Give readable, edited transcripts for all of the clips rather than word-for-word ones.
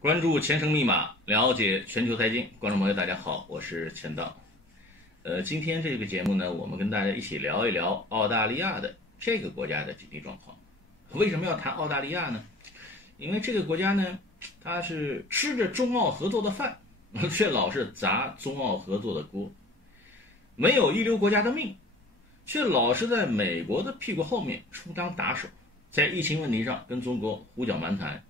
关注前程密码，了解全球财经。观众朋友，大家好，我是钱道。今天这个节目呢，我们跟大家一起聊一聊澳大利亚的这个国家的经济状况。为什么要谈澳大利亚呢？因为这个国家呢，它是吃着中澳合作的饭，却老是砸中澳合作的锅，没有一流国家的命，却老是在美国的屁股后面充当打手，在疫情问题上跟中国胡搅蛮缠。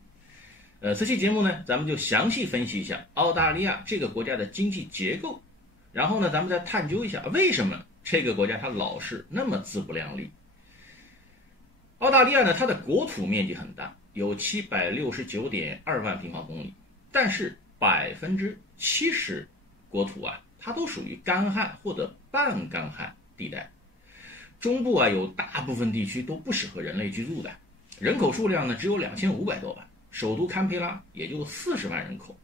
这期节目呢，咱们就详细分析一下澳大利亚这个国家的经济结构，然后呢，咱们再探究一下为什么这个国家它老是那么自不量力。澳大利亚呢，它的国土面积很大，有769.2万平方公里，但是70%国土啊，它都属于干旱或者半干旱地带。中部啊，有大部分地区都不适合人类居住的，人口数量呢只有2500多万。首都堪培拉也就40万人口。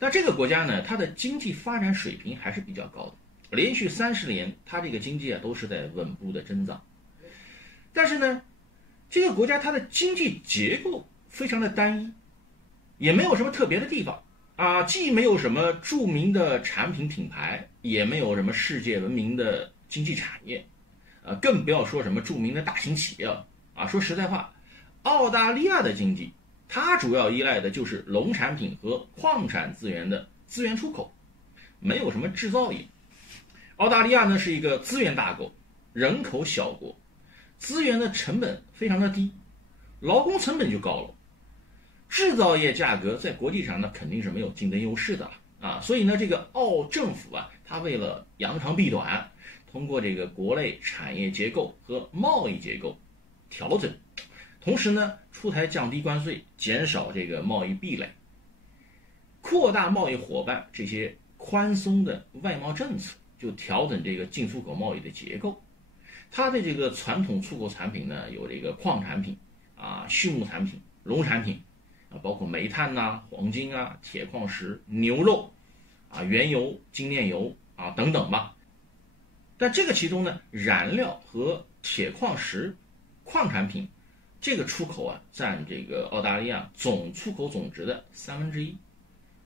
那这个国家呢，它的经济发展水平还是比较高的，连续30年它这个经济啊都是在稳步的增长。但是呢，这个国家它的经济结构非常的单一，也没有什么特别的地方啊，既没有什么著名的产品品牌，也没有什么世界闻名的经济产业，更不要说什么著名的大型企业了啊。说实在话，澳大利亚的经济它主要依赖的就是农产品和矿产资源的资源出口，没有什么制造业。澳大利亚呢是一个资源大国，人口小国，资源的成本非常的低，劳工成本就高了，制造业价格在国际上呢肯定是没有竞争优势的啊。所以呢，这个澳政府啊，它为了扬长避短，通过这个国内产业结构和贸易结构调整，同时呢，出台降低关税，减少这个贸易壁垒，扩大贸易伙伴这些宽松的外贸政策，就调整这个进出口贸易的结构。它的这个传统出口产品呢，有这个矿产品啊、畜牧产品、农产品啊，包括煤炭呐、黄金啊、铁矿石、牛肉啊、原油、精炼油啊等等吧。但这个其中呢，燃料和铁矿石矿产品这个出口啊，占这个澳大利亚总出口总值的1/3。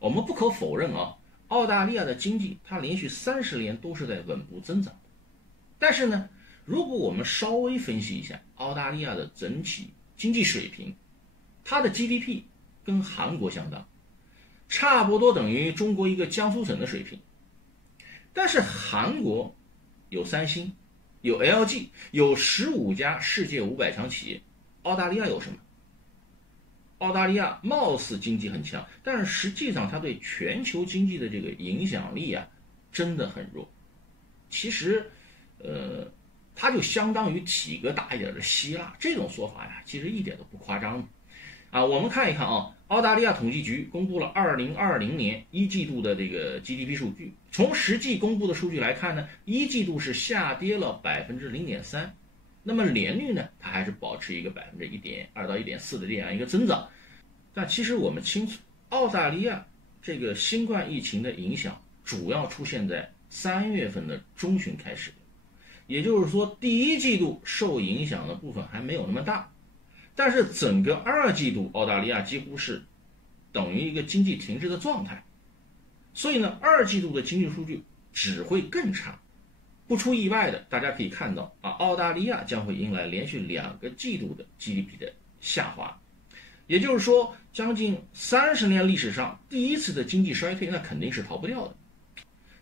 我们不可否认啊，澳大利亚的经济它连续30年都是在稳步增长。但是呢，如果我们稍微分析一下澳大利亚的整体经济水平，它的 GDP 跟韩国相当，差不多等于中国一个江苏省的水平。但是韩国有三星，有 LG， 有15家世界500强企业。澳大利亚有什么？澳大利亚貌似经济很强，但是实际上它对全球经济的这个影响力啊，真的很弱。其实，它就相当于体格大一点的希腊，这种说法呀，其实一点都不夸张啊。我们看一看啊，澳大利亚统计局公布了2020年1季度的这个 GDP 数据，从实际公布的数据来看呢，1季度是下跌了0.3%。那么年率呢，它还是保持一个1.2%到1.4%的这样一个增长。但其实我们清楚，澳大利亚这个新冠疫情的影响主要出现在3月份的中旬开始，也就是说第1季度受影响的部分还没有那么大，但是整个2季度澳大利亚几乎是等于一个经济停滞的状态，所以呢，2季度的经济数据只会更差。不出意外的，大家可以看到啊，澳大利亚将会迎来连续2个季度的 GDP 的下滑，也就是说，将近30年历史上第一次的经济衰退，那肯定是逃不掉的。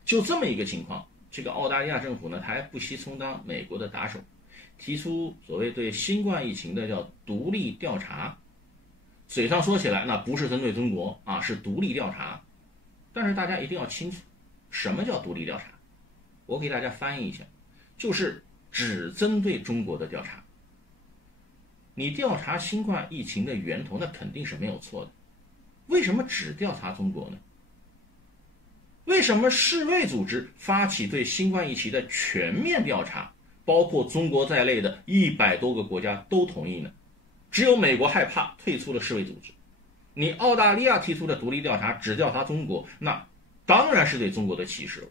就这么一个情况，这个澳大利亚政府呢，他还不惜充当美国的打手，提出所谓对新冠疫情的叫独立调查，嘴上说起来那不是针对中国啊，是独立调查，但是大家一定要清楚，什么叫独立调查？我给大家翻译一下，就是只针对中国的调查。你调查新冠疫情的源头，那肯定是没有错的。为什么只调查中国呢？为什么世卫组织发起对新冠疫情的全面调查，包括中国在内的100多个国家都同意呢？只有美国害怕，退出了世卫组织。你澳大利亚提出的独立调查只调查中国，那当然是对中国的歧视了。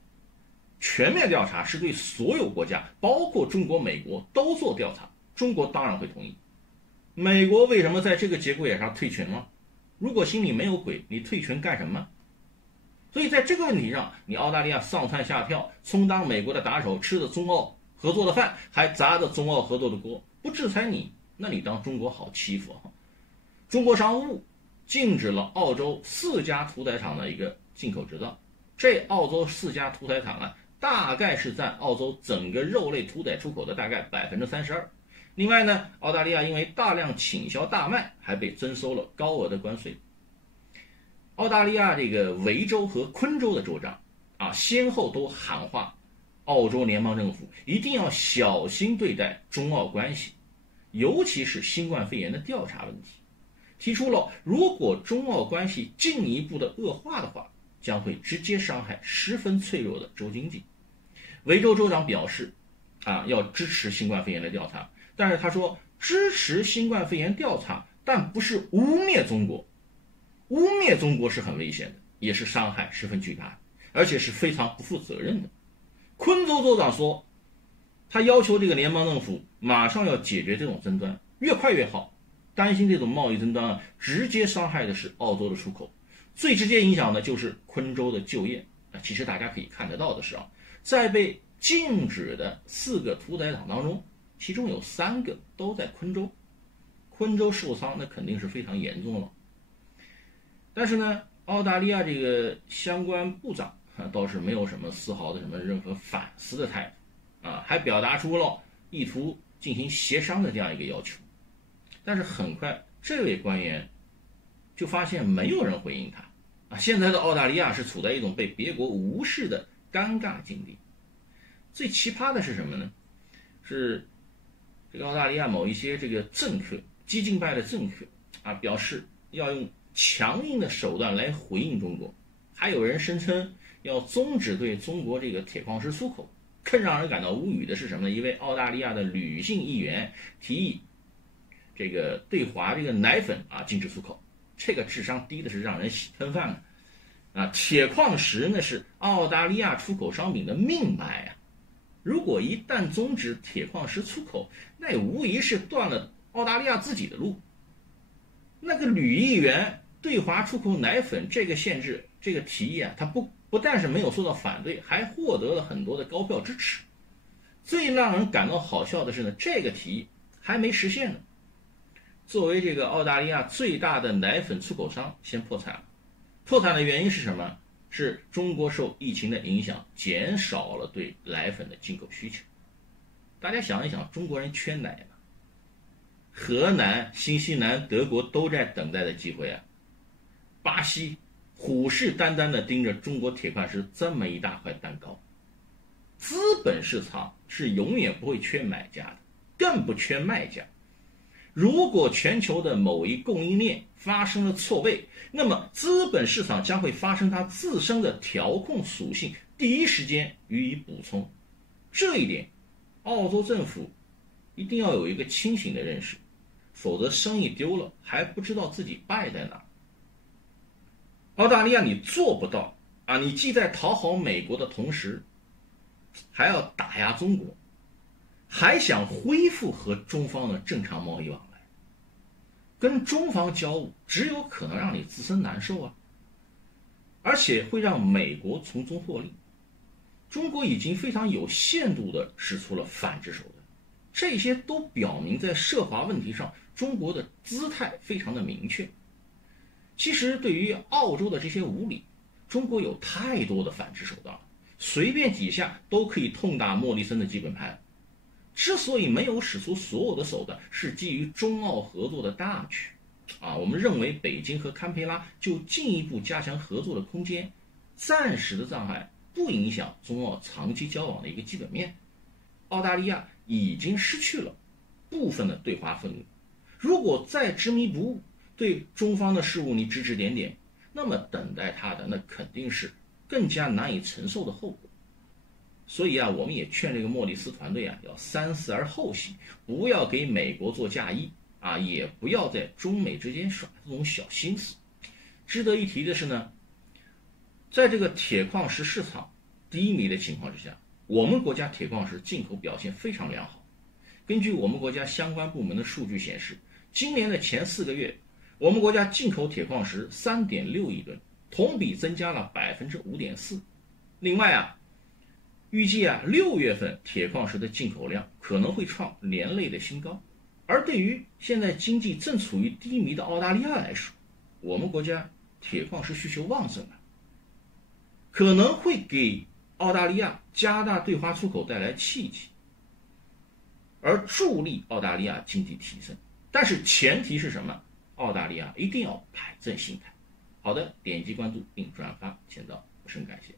全面调查是对所有国家，包括中国、美国都做调查，中国当然会同意。美国为什么在这个节骨眼上退群了？如果心里没有鬼，你退群干什么？所以在这个问题上，你澳大利亚上蹿下跳，充当美国的打手，吃着中澳合作的饭，还砸着中澳合作的锅，不制裁你，那你当中国好欺负啊？中国商务部禁止了澳洲4家屠宰场的一个进口执照，这澳洲4家屠宰场啊，大概是占澳洲整个肉类屠宰出口的大概32%。另外呢，澳大利亚因为大量倾销大麦，还被征收了高额的关税。澳大利亚这个维州和昆州的州长啊，先后都喊话澳洲联邦政府一定要小心对待中澳关系，尤其是新冠肺炎的调查问题，提出了如果中澳关系进一步的恶化的话，将会直接伤害十分脆弱的州经济。维州州长表示要支持新冠肺炎的调查，但是他说支持新冠肺炎调查，但不是污蔑中国。污蔑中国是很危险的，也是伤害十分巨大的，而且是非常不负责任的。昆州州长说，他要求这个联邦政府马上要解决这种争端，越快越好，担心这种贸易争端直接伤害的是澳洲的出口，最直接影响的就是昆州的就业。其实大家可以看得到的是在被禁止的4个屠宰场当中，其中有3个都在昆州，昆州受伤那肯定是非常严重了。但是呢，澳大利亚这个相关部长倒是没有什么丝毫的任何反思的态度还表达出了意图进行协商的这样一个要求。但是很快这位官员就发现没有人回应他现在的澳大利亚是处在一种被别国无视的尴尬境地。最奇葩的是什么呢？是这个澳大利亚某一些这个政客，激进派的政客表示要用强硬的手段来回应中国，还有人声称要终止对中国这个铁矿石出口。更让人感到无语的是什么呢？一位澳大利亚的女性议员提议这个对华这个奶粉禁止出口，这个智商低的是让人洗喷饭铁矿石那是澳大利亚出口商品的命脉如果一旦终止铁矿石出口，那无疑是断了澳大利亚自己的路。那个女议员对华出口奶粉这个限制这个提议它不但是没有受到反对，还获得了很多的高票支持。最让人感到好笑的是呢，这个提议还没实现呢，作为这个澳大利亚最大的奶粉出口商先破产了。破产的原因是什么？是中国受疫情的影响减少了对奶粉的进口需求。大家想一想，中国人缺奶吗？荷兰、新西兰、德国都在等待的机会巴西虎视眈眈地盯着中国铁矿石这么一大块蛋糕。资本市场是永远不会缺买家的，更不缺卖家。如果全球的某一供应链发生了错位，那么资本市场将会发生它自身的调控属性，第一时间予以补充。这一点，澳洲政府一定要有一个清醒的认识，否则生意丢了还不知道自己败在哪。澳大利亚你做不到你既在讨好美国的同时，还要打压中国，还想恢复和中方的正常贸易往来，跟中方交恶只有可能让你自身难受而且会让美国从中获利。中国已经非常有限度地使出了反制手段，这些都表明在涉华问题上中国的姿态非常的明确。其实对于澳洲的这些无理，中国有太多的反制手段了，随便几下都可以痛打莫里森的基本盘。之所以没有使出所有的手段，是基于中澳合作的大局我们认为北京和堪培拉就进一步加强合作的空间，暂时的障碍不影响中澳长期交往的一个基本面。澳大利亚已经失去了部分的对华份额，如果再执迷不悟，对中方的事务你指指点点，那么等待他的那肯定是更加难以承受的后果。所以我们也劝这个莫里斯团队要三思而后行，不要给美国做嫁衣也不要在中美之间耍这种小心思。值得一提的是呢，在这个铁矿石市场低迷的情况之下，我们国家铁矿石进口表现非常良好。根据我们国家相关部门的数据显示，今年的前4个月，我们国家进口铁矿石3.6亿吨，同比增加了5.4%。另外啊，预计啊6月份铁矿石的进口量可能会创年内的新高。而对于现在经济正处于低迷的澳大利亚来说，我们国家铁矿石需求旺盛啊，可能会给澳大利亚加大对华出口带来契机，而助力澳大利亚经济提升。但是前提是什么？澳大利亚一定要摆正心态。好的，点击关注并转发，签到，深感谢。